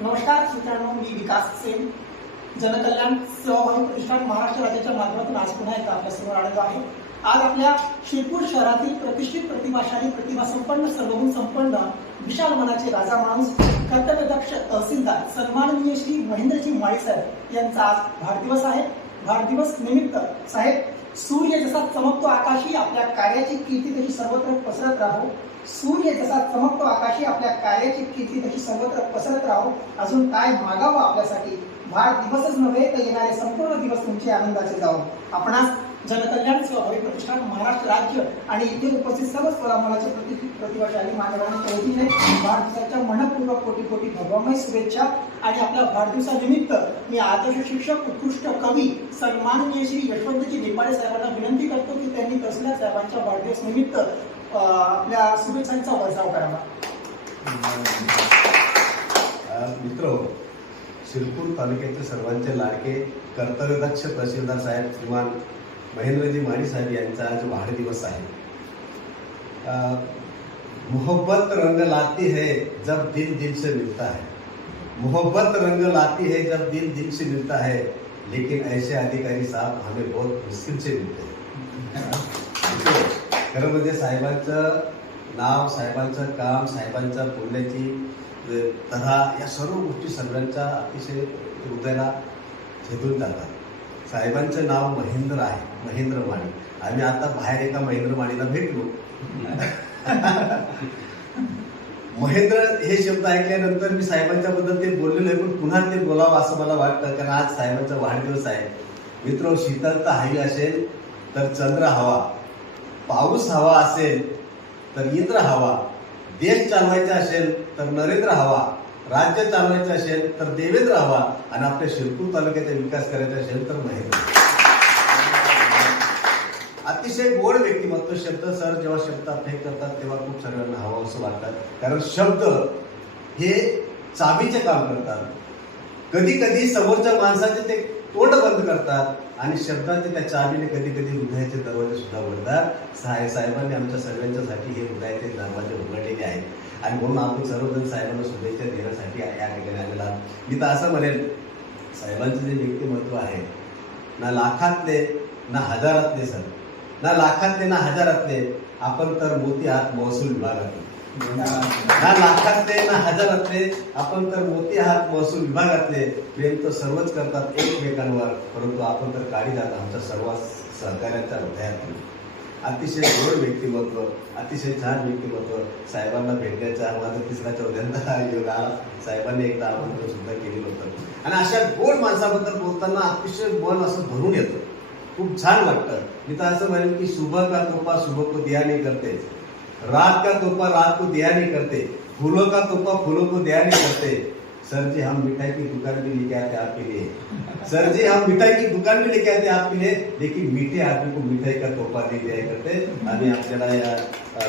नमस्कार मित्रांनो मी विकास सेन. जनकल्याण सेवाभावी प्रतिष्ठान महाराष्ट्र राज्याच्या माध्यमातून आज पुन्हा एकदा आपल्यासमोर आलेलो आहे. आज आपल्या शिरपूर शहरातील प्रतिष्ठित प्रतिभाशाली प्रतिभा संपन्न सर्वगुण संपन्न विशाल मनाचे राजा माणूस कर्तव्यदक्ष तहसीलदार सन्माननीय श्री महेंद्रजी माळी साहेब यांचा आज वाढदिवस आहे. वाढदिवस निमित्त साहेब सूर्य जसा चमकतो आकाशी आपल्या कार्याची कीर्ती तशी सर्वत्र पसरत राहो. सूर्य जसा चमकतो आकाशी आपल्या कार्याची कीर्ती तशी सर्वत्र पसरत राहो. अजून काय मागावं आपल्यासाठी? भार दिवसच नव्हे तर येणारे संपूर्ण दिवस तुमचे आनंदाचे जावो. आपणास जनकल्याण सेवाभावी प्रतिष्ठान महाराष्ट्र राज्य आणि इथे उपस्थित सर्व स्वरामोलाचे प्रति प्रतिभाशाली मान्यवरांनी प्रवतीने वाढदिवसाच्या मनपूर्वक कोटी कोटी भगवामय शुभेच्छा. आणि आपल्या वाढदिवसानिमित्त मी आदर्श शिक्षक उत्कृष्ट कवी सन्माननीय श्री यशवंतजी नेपाळे साहेबांना विनंती करतो की त्यांनी कसल्या साहेबांच्या वाढदिवस निमित्त आपल्या शुभेच्छांचा वर्षाव करावा. मित्र हो शिरपूर तालुक्याचे सर्वांचे लाडके कर्तव्यदक्ष तहसीलदार साहेब श्रीमान महेंद्रजी माळी साहेब यांचा आज वाढदिवस आहे. मोहब्बत रंग लाती है जब दिल दिल से मिलता है. मोहब्बत रंग लाती है जब दिल दिल से मिलता है लेकिन ऐसे अधिकारी साहब हमें बहुत मुश्किल से मिलते हैं. खरं म्हणजे साहेबांचं नाव साहेबांचं काम साहेबांचं बोलण्याची म्हणजे अ, तऱ्हा या सर्व गोष्टी सगळ्यांच्या अतिशय हृदयाला छेदून जातात. साहेबांचं नाव महेंद्र आहे महेंद्र माळी आम्ही आता बाहेर एका महेंद्र माळीला भेटलो. महेंद्र हे शब्द ऐकल्यानंतर मी साहेबांच्या बद्दल ते बोललेलो आहे पण पुन्हा ते बोलावं असं मला वाटतं कारण आज साहेबांचा वाढदिवस आहे. मित्र शीतलता हवी असेल तर चंद्र हवा. पाऊस हवा असेल तर इंद्र हवा. देश चालवायचा असेल तर नरेंद्र हवा राज्य चालवायचं असेल तर देवेंद्र हवा आणि आपल्या शिरपूर तालुक्याचा विकास करायचा असेल तर महेंद्र अतिशय गोड व्यक्तिमत्व शब्द सर जेव्हा शब्द हे करतात तेव्हा खूप सर्वांना हवं असं वाटतात. कारण शब्द हे चाबीचे काम करतात. कधी कधी समोरच्या माणसाचे ते तोंड बंद करतात आणि शब्दाचे त्या चावीने कधी कधी हृदयाचे दरवाजे सुद्धा उघडतात. साहेब साहेबांनी आमच्या सगळ्यांच्यासाठी हे हृदयाचे दरवाजे उघडलेले आहेत. आणि म्हणून आपण सर्वजण साहेबांना शुभेच्छा देण्यासाठी या ठिकाणी आलेला मी तर असं म्हणेल साहेबांचं जे व्यक्तिमत्व आहे ना लाखातले ना हजारातले सर ना लाखातले ना हजारातले आपण तर मोती आत महसूल विभागातले ना लाखातले ना हजारातले आपण तर मोती आहात महसूल विभागातले प्रेम तर सर्वच करतात एकमेकांवर परंतु आपण तर काळी जात आमच्या सर्व सहकार्यांच्या हृदयात अतिशय गोड व्यक्तिमत्व अतिशय छान व्यक्तिमत्व. साहेबांना भेटण्याचा माझा तिसरा चौथ्यांदा योग साहेबांनी एकदा आमंत्रण सुद्धा केलेलं होतं. आणि अशा गोड माणसाबद्दल बोलताना अतिशय मन असं भरून येतं. खूप छान वाटतं. मी तर असं म्हणेन की शुभ का कृपा शुभ को दिया करतेच करते. रात का तोहफा रात को दिया नहीं करते फूलों का तोहफा फूलों को दिया नहीं करते। सर जी हम मिठाई की दुकान भी लेके आते आपके लिए। सर जी हम मिठाई की दुकान भी लेके आते आपके लिए लेकिन मीठे आदमी को मिठाई का तोहफा दे दिया करते। आणि आपल्याला या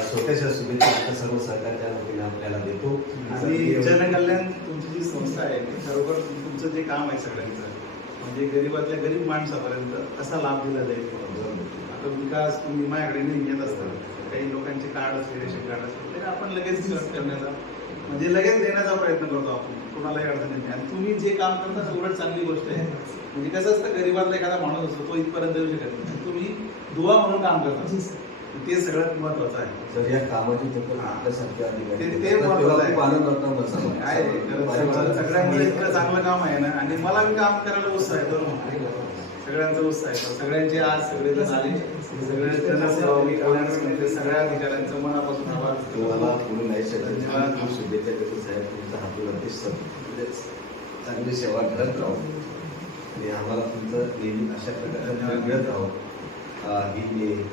छोट्याशा शुभेच्छा आपल्या सर्व सरकारच्या वतीने आपल्याला देतो आणि जनकल्याण तुमची जी संस्था आहे खरोखर तुमचं जे काम आहे सगळ्यांचं म्हणजे गरीबातल्या गरीब माणसापर्यंत कसा लाभ दिला जाईल? आता विकास तुम्ही माझ्याकडे नेहमी येत असतात काही लोकांचे कार्ड असते रेशन कार्ड असते तरी आपण लगेच करण्याचा म्हणजे लगेच देण्याचा प्रयत्न करतो आपण. कुणालाही अडचण येत नाही. आणि तुम्ही जे काम करता ते उलट चांगली गोष्ट आहे. म्हणजे कसं असतं गरीबातला एखादा माणूस असतो तो इथपर्यंत येऊ शकत नाही. तुम्ही दुवा म्हणून काम करता. ते सगळ्यात महत्वाचं आहे. तर या कामाची दखल आपल्यासारख्या ते- आहे. सगळ्यांकडे इतकं चांगलं काम आहे ना. आणि मला काम करायला उत्साह आहे बरोबर. सगळ्यांचा उत्साह आहे. सगळ्यांचे आज सगळे जण आले. सगळे जनसेवा कल्याण समिती सगळ्या अधिकाऱ्यांचं मनापासून आभार. तुम्हाला पुढे नाही शकत. खूप शुभेच्छा देतो साहेब. तुमचा हातून अतिशय सत- म्हणजे चांगली सेवा घडत राहू. आणि आम्हाला तुमचं नेहमी अशा प्रकारे मिळत राहू. ही